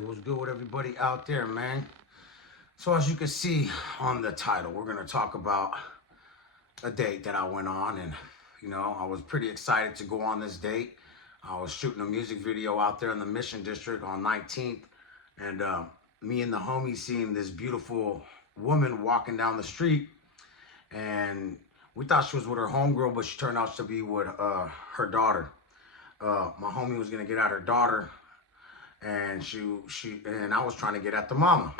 What's good with everybody out there, man? So as you can see on the title, we're gonna talk about a date that I went on, and I was pretty excited to go on this date. I was shooting a music video out there in the Mission District on 19th, and me and the homie seen this beautiful woman walking down the street, and we thought she was with her homegirl, but she turned out to be with her daughter. My homie was gonna get at her daughter, and she and I was trying to get at the mama.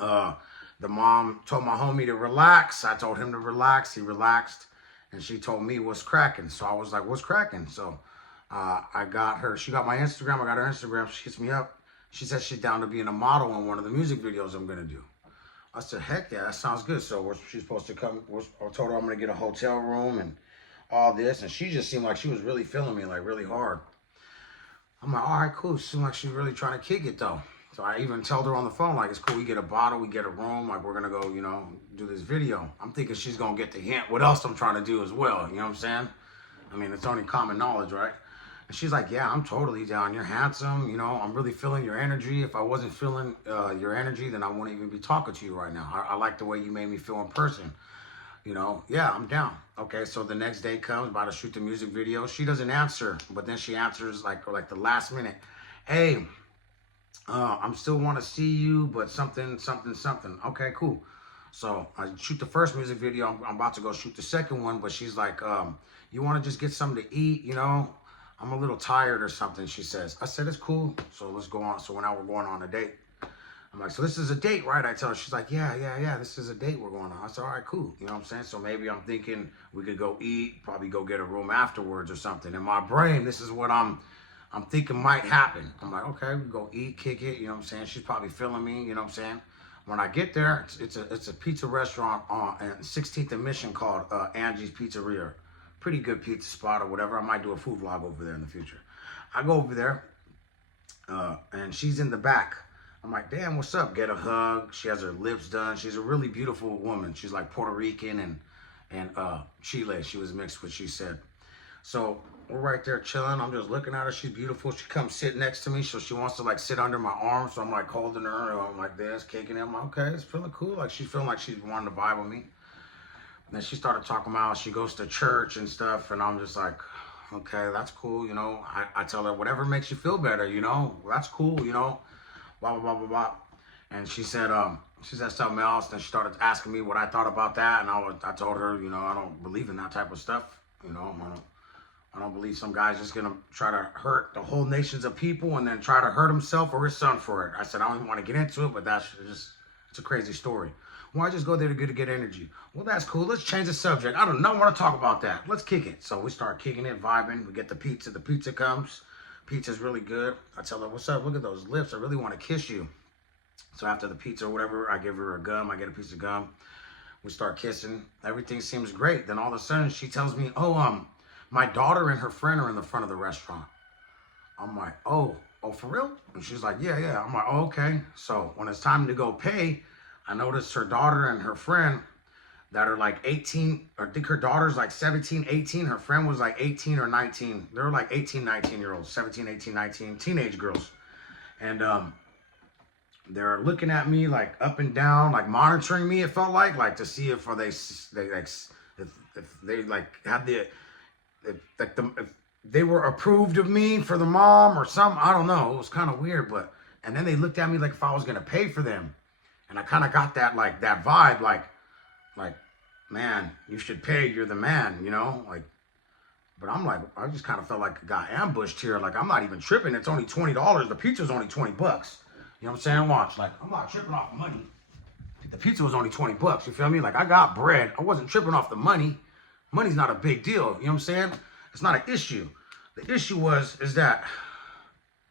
Uh, the mom told my homie to relax. I told him to relax. He relaxed, and she told me what's cracking. So I was like, "What's cracking?" So I got her. She got my Instagram. I got her Instagram. She hits me up. She said she's down to being a model in one of the music videos I'm gonna do. I said, "Heck yeah, that sounds good." So she's supposed to come. I told her I'm gonna get a hotel room and all this, and she just seemed like she was really feeling me, like really hard. I'm like, all right, cool. Seems like she's really trying to kick it though. So I even told her on the phone, like, it's cool. We get a bottle, we get a room, like we're gonna go, do this video. I'm thinking she's gonna get the hint what else I'm trying to do as well. You know what I'm saying? I mean, it's only common knowledge, right? And she's like, yeah, I'm totally down. You're handsome. I'm really feeling your energy. If I wasn't feeling your energy, then I wouldn't even be talking to you right now. I like the way you made me feel in person. Yeah, I'm down. Okay, so the next day comes, about to shoot the music video. She doesn't answer, but then she answers like the last minute. Hey, I'm still want to see you, but something. Okay, cool. So I shoot the first music video. I'm about to go shoot the second one, but she's like, you want to just get something to eat? I'm a little tired or something, she says. I said, it's cool. So let's go on. So now we're going on a date. I'm like, so this is a date, right? I tell her. She's like, yeah, this is a date we're going on. I said, all right, cool. You know what I'm saying? So maybe I'm thinking we could go eat, probably go get a room afterwards or something. In my brain, this is what I'm thinking might happen. I'm like, okay, we go eat, kick it. You know what I'm saying? She's probably feeling me. You know what I'm saying? When I get there, it's a pizza restaurant on 16th and Mission called Angie's Pizzeria. Pretty good pizza spot or whatever. I might do a food vlog over there in the future. I go over there, and she's in the back. I'm like, damn, what's up? Get a hug. She has her lips done. She's a really beautiful woman. She's like Puerto Rican and Chile. She was mixed with, she said. So we're right there chilling. I'm just looking at her. She's beautiful. She comes sit next to me. So she wants to like sit under my arm. So I'm like holding her. And I'm like this, kicking it. I'm like, okay, it's feeling cool. Like she's feeling like she's wanting to vibe with me. And then she started talking about she goes to church and stuff. And I'm just like, okay, that's cool. I tell her whatever makes you feel better. That's cool. Blah, blah, blah, blah, blah. And she said something else. Then she started asking me what I thought about that. And I told her, I don't believe in that type of stuff. I don't believe some guy's just going to try to hurt the whole nations of people and then try to hurt himself or his son for it. I said, I don't even want to get into it, but it's a crazy story. Why just go there to get energy? Well, that's cool. Let's change the subject. I don't want to talk about that. Let's kick it. So we start kicking it, vibing. We get the pizza. The pizza comes. Pizza's really good. I tell her, what's up? Look at those lips. I really want to kiss you. So after the pizza or whatever, I give her a gum. I get a piece of gum. We start kissing. Everything seems great. Then all of a sudden, she tells me, my daughter and her friend are in the front of the restaurant. I'm like, oh, for real? And she's like, yeah. I'm like, oh, okay. So when it's time to go pay, I noticed her daughter and her friend that are like 18, I think her daughter's like 17, 18. Her friend was like 18 or 19. They're like 18, 19-year-olds, 17, 18, 19, teenage girls. And they're looking at me like up and down, like monitoring me, it felt like to see if they like had the, if they were approved of me for the mom or something. I don't know. It was kind of weird, and then they looked at me like if I was going to pay for them. And I kind of got that vibe, like, man, you should pay. You're the man, but I'm like, I just kind of felt like I got ambushed here. Like, I'm not even tripping. It's only $20. The pizza's only $20. You know what I'm saying? Watch, like, I'm not tripping off money. The pizza was only $20. You feel me? Like, I got bread. I wasn't tripping off the money. Money's not a big deal. You know what I'm saying? It's not an issue. The issue is that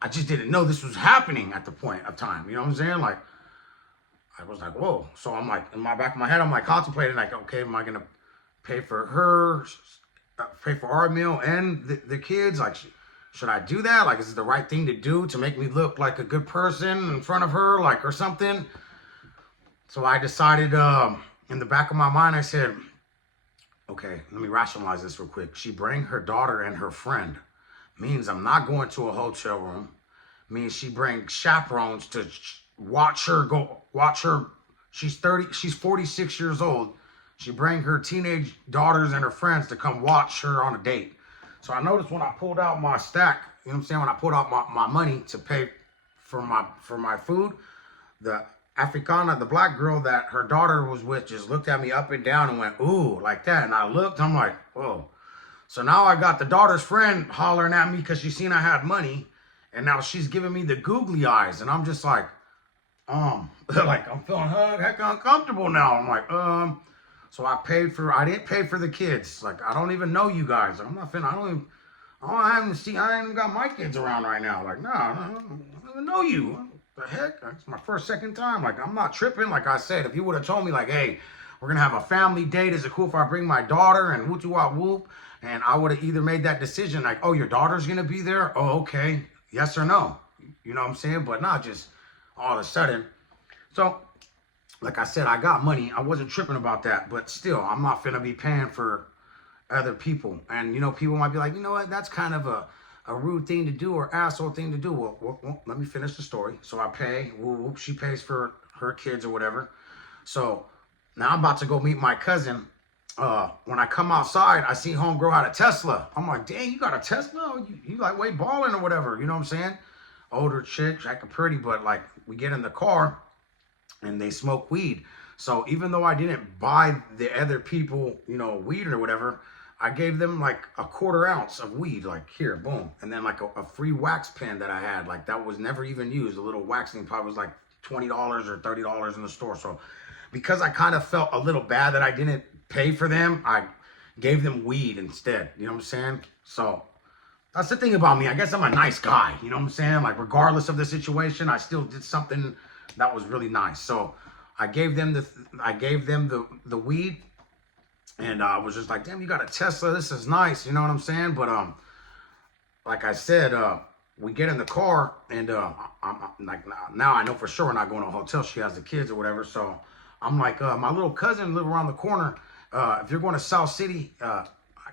I just didn't know this was happening at the point of time. You know what I'm saying? Like, I was like, whoa. So I'm like, in my back of my head, I'm like contemplating, like, okay, am I going to pay for her, pay for our meal and the kids? Like, should I do that? Like, is it the right thing to do to make me look like a good person in front of her, like, or something? So I decided, in the back of my mind, I said, okay, let me rationalize this real quick. She bring her daughter and her friend. Means I'm not going to a hotel room. means she brings chaperones to watch her. She's 46 years old. She bring her teenage daughters and her friends to come watch her on a date. So I noticed when I pulled out my stack, you know what I'm saying, when I pulled out my money to pay for my food, the Africana, the black girl that her daughter was with, just looked at me up and down and went, ooh, like that. And I looked, I'm like, whoa. So now I got the daughter's friend hollering at me because she seen I had money. And now she's giving me the googly eyes. And I'm just like, like I'm feeling heck uncomfortable now. I'm like, so I didn't pay for the kids. Like, I don't even know you guys. I'm not finna, I ain't even got my kids around right now. Like, no, I don't even know you. What the heck? It's my second time. Like, I'm not tripping. Like I said, if you would have told me, like, hey, we're going to have a family date. Is it cool if I bring my daughter and whoop? And I would have either made that decision, like, oh, your daughter's going to be there? Oh, okay. Yes or no? You know what I'm saying? But not just all of a sudden. So, like I said, I got money. I wasn't tripping about that. But still, I'm not finna be paying for other people. And, you know, people might be like, you know what? That's kind of a rude thing to do or asshole thing to do. Well, let me finish the story. So I pay. Whoop, she pays for her kids or whatever. So now I'm about to go meet my cousin. When I come outside, I see homegirl had a Tesla. I'm like, dang, you got a Tesla? You like way balling or whatever. You know what I'm saying? Older chick, acting pretty, but like we get in the car and they smoke weed. So even though I didn't buy the other people, you know, weed or whatever, I gave them like a 1/4 ounce of weed, like here, boom. And then like a free wax pen that I had, like that was never even used. A little waxing pot was like $20 or $30 in the store. So because I kind of felt a little bad that I didn't pay for them, I gave them weed instead. You know what I'm saying? So that's the thing about me. I guess I'm a nice guy. You know what I'm saying? Like regardless of the situation, I still did something that was really nice. So I gave them the weed, and I was just like, damn, you got a Tesla. This is nice. You know what I'm saying? But like I said, we get in the car, and I'm like, now I know for sure we're not going to a hotel. She has the kids or whatever. So I'm like, my little cousin live around the corner. If you're going to South City,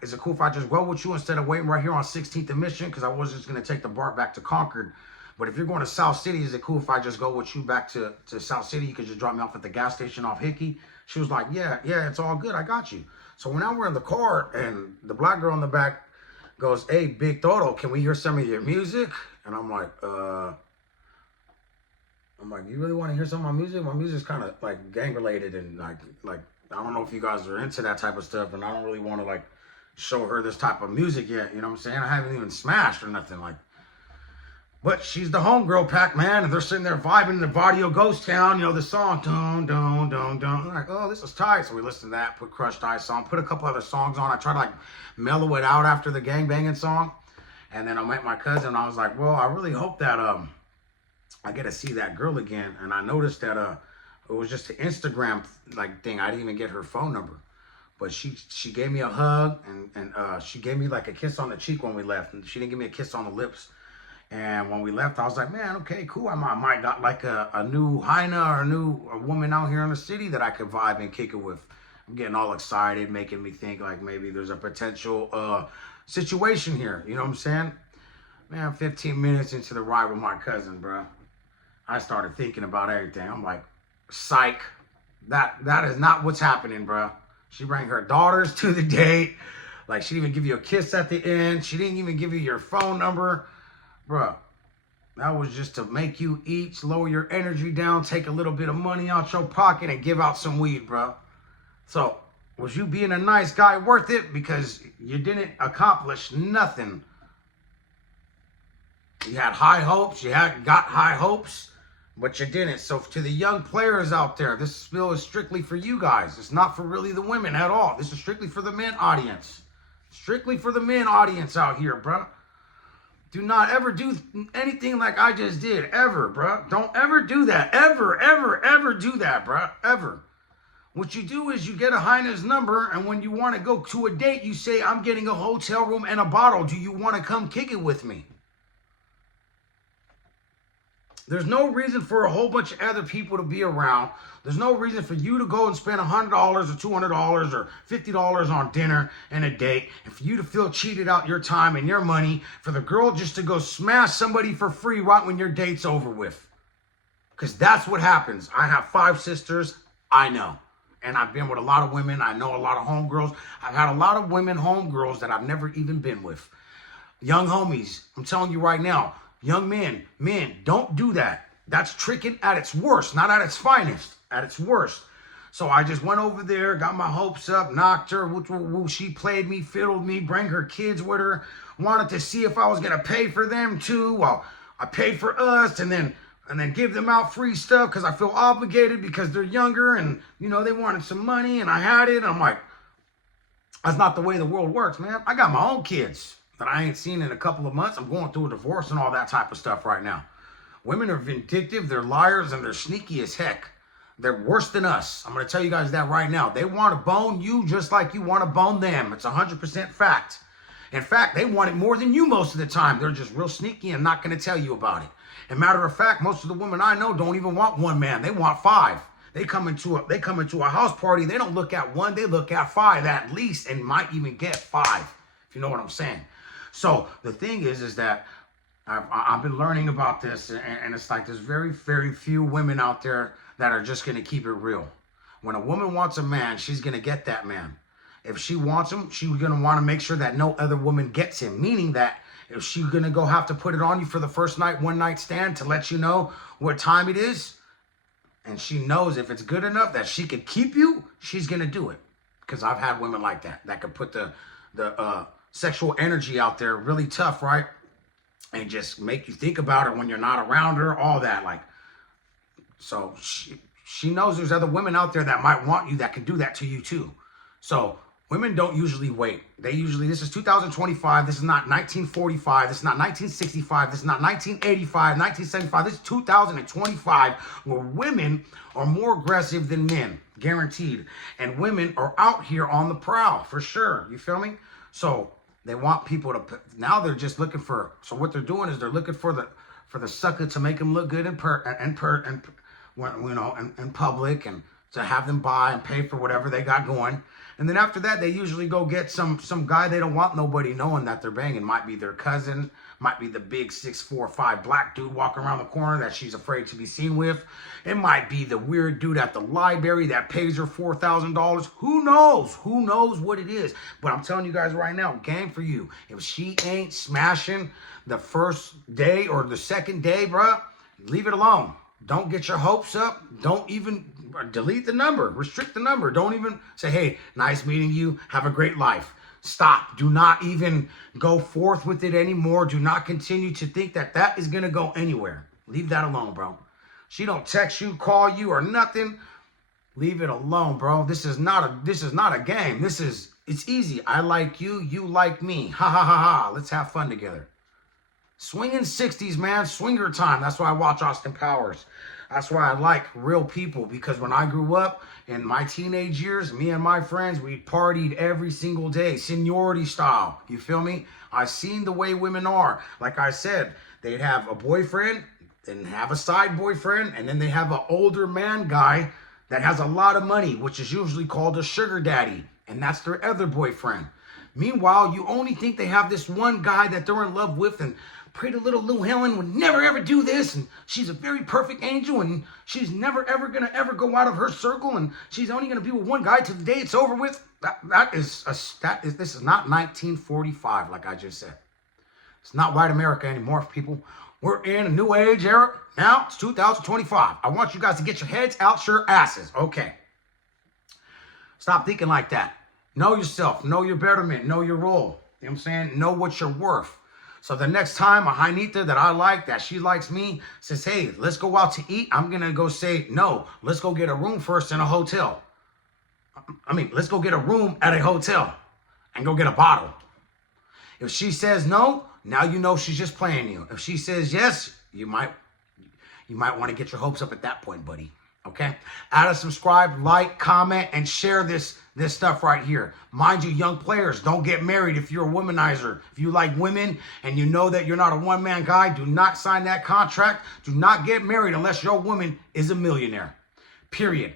is it cool if I just go with you instead of waiting right here on 16th and Mission? Because I was just going to take the BART back to Concord. But if you're going to South City, is it cool if I just go with you back to South City? You could just drop me off at the gas station off Hickey. She was like, yeah, it's all good. I got you. So now we're in the car, and the black girl in the back goes, hey, Big Toto, can we hear some of your music? And I'm like, you really want to hear some of my music? My music's kind of like gang related, and like I don't know if you guys are into that type of stuff, and I don't really want to like show her this type of music yet. You know what I'm saying? I haven't even smashed or nothing like. But she's the homegirl pack, man, and they're sitting there vibing the Vadio Ghost Town, you know, the song, dun, dun, dun, dun. I'm like, oh, this is tight. So we listened to that, put Crushed Ice on, put a couple other songs on. I tried to like mellow it out after the gang banging song. And then I met my cousin, and I was like, well, I really hope that I get to see that girl again. And I noticed that it was just an Instagram like thing. I didn't even get her phone number. But she gave me a hug, and she gave me like a kiss on the cheek when we left. And she didn't give me a kiss on the lips. And when we left, I was like, man, okay, cool. I might got like a new hyena or a woman out here in the city that I could vibe and kick it with. I'm getting all excited, making me think like maybe there's a potential situation here. You know what I'm saying? Man, 15 minutes into the ride with my cousin, bro, I started thinking about everything. I'm like, psych. That is not what's happening, bro. She bring her daughters to the date. Like, she didn't even give you a kiss at the end. She didn't even give you your phone number. Bro, that was just to make you eat, lower your energy down, take a little bit of money out your pocket, and give out some weed, bro. So, was you being a nice guy worth it? Because you didn't accomplish nothing. You had high hopes, got high hopes, but you didn't. So to the young players out there, this spill is strictly for you guys. It's not for really the women at all. This is strictly for the men audience. Strictly for the men audience out here, bro. Do not ever do anything like I just did, ever, bro. Don't ever do that. Ever do that, bro. Ever. What you do is you get a hyena's number, and when you want to go to a date, you say, I'm getting a hotel room and a bottle. Do you want to come kick it with me? There's no reason for a whole bunch of other people to be around. There's no reason for you to go and spend $100 or $200 or $50 on dinner and a date, and for you to feel cheated out your time and your money, for the girl just to go smash somebody for free right when your date's over with. Because that's what happens. I have 5 sisters. I know. And I've been with a lot of women. I know a lot of homegirls. I've had a lot of women homegirls that I've never even been with. Young homies, I'm telling you right now, young men, don't do that. That's tricking at its worst, not at its finest, at its worst. So I just went over there, got my hopes up, knocked her. She played me, fiddled me, bring her kids with her. Wanted to see if I was going to pay for them too. Well, I paid for us and then give them out free stuff because I feel obligated because they're younger and, you know, they wanted some money and I had it. And I'm like, that's not the way the world works, man. I got my own kids that I ain't seen in a couple of months. I'm going through a divorce and all that type of stuff right now. Women are vindictive, they're liars, and they're sneaky as heck. They're worse than us. I'm going to tell you guys that right now. They want to bone you just like you want to bone them. It's 100% fact. In fact, they want it more than you most of the time. They're just real sneaky and not going to tell you about it. And matter of fact, most of the women I know don't even want one man. They want 5. They come into a house party. They don't look at 1. They look at 5 at least, and might even get 5. If you know what I'm saying. So the thing is that I've been learning about this, and it's like there's very, very few women out there that are just going to keep it real. When a woman wants a man, she's going to get that man. If she wants him, she's going to want to make sure that no other woman gets him, meaning that if she's going to go have to put it on you for the first night, one night stand to let you know what time it is, and she knows if it's good enough that she could keep you, she's going to do it. Because I've had women like that could put the sexual energy out there really tough, right? And just make you think about it when you're not around her, all that. Like, so she knows there's other women out there that might want you that can do that to you too. So women don't usually wait. This is 2025. This is not 1945. This is not 1965. This is not 1985, 1975. This is 2025, where women are more aggressive than men, guaranteed. And women are out here on the prowl, for sure. You feel me? So they want people to, now they're just looking for, so what they're doing is they're looking for the sucker to make them look good in public, and to have them buy and pay for whatever they got going. And then after that, they usually go get some guy they don't want nobody knowing that they're banging. Might be their cousin, might be the big 6'4" black dude walking around the corner that she's afraid to be seen with. It might be the weird dude at the library that pays her $4,000. Who knows? Who knows what it is? But I'm telling you guys right now, game for you. If she ain't smashing the first day or the second day, bruh, leave it alone. Don't get your hopes up. Don't even delete the number. Restrict the number. Don't even say, hey, nice meeting you. Have a great life. Stop. Do not even go forth with it anymore. Do not continue to think that is going to go anywhere. Leave that alone, bro. She don't text you, call you, or nothing. Leave it alone, bro. This is not a game. It's easy. I like you. You like me. Ha ha ha ha. Let's have fun together. Swinging 60s, man. Swinger time. That's why I watch Austin Powers. That's why I like real people, because when I grew up in my teenage years, me and my friends, we partied every single day, seniority style. You feel me? I've seen the way women are. Like I said, they'd have a boyfriend, then have a side boyfriend, and then they have an older man guy that has a lot of money, which is usually called a sugar daddy, and that's their other boyfriend. Meanwhile, you only think they have this one guy that they're in love with, and pretty little Lou Helen would never ever do this, and she's a very perfect angel, and she's never ever gonna ever go out of her circle, and she's only gonna be with one guy till the day it's over with. This is not 1945, like I just said. It's not white America anymore, people. We're in a new age era. Now it's 2025. I want you guys to get your heads out your asses. Okay. Stop thinking like that. Know yourself. Know your betterment. Know your role. You know what I'm saying? Know what you're worth. So the next time a Jainita that I like, that she likes me, says, hey, let's go out to eat, I'm going to go say, no, let's go get a room first in a hotel. Let's go get a room at a hotel and go get a bottle. If she says no, now you know she's just playing you. If she says yes, you might want to get your hopes up at that point, buddy. Okay? Add a subscribe, like, comment, and share this stuff right here. Mind you, young players, don't get married if you're a womanizer. If you like women and you know that you're not a one-man guy, do not sign that contract. Do not get married unless your woman is a millionaire. Period.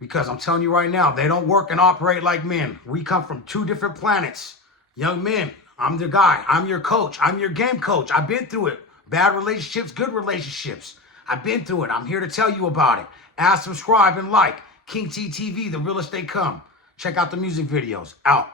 Because I'm telling you right now, they don't work and operate like men. We come from two different planets. Young men, I'm the guy. I'm your coach. I'm your game coach. I've been through it. Bad relationships, good relationships. I've been through it. I'm here to tell you about it. Add, subscribe, and like. King T TV, the real estate come. Check out the music videos. Out.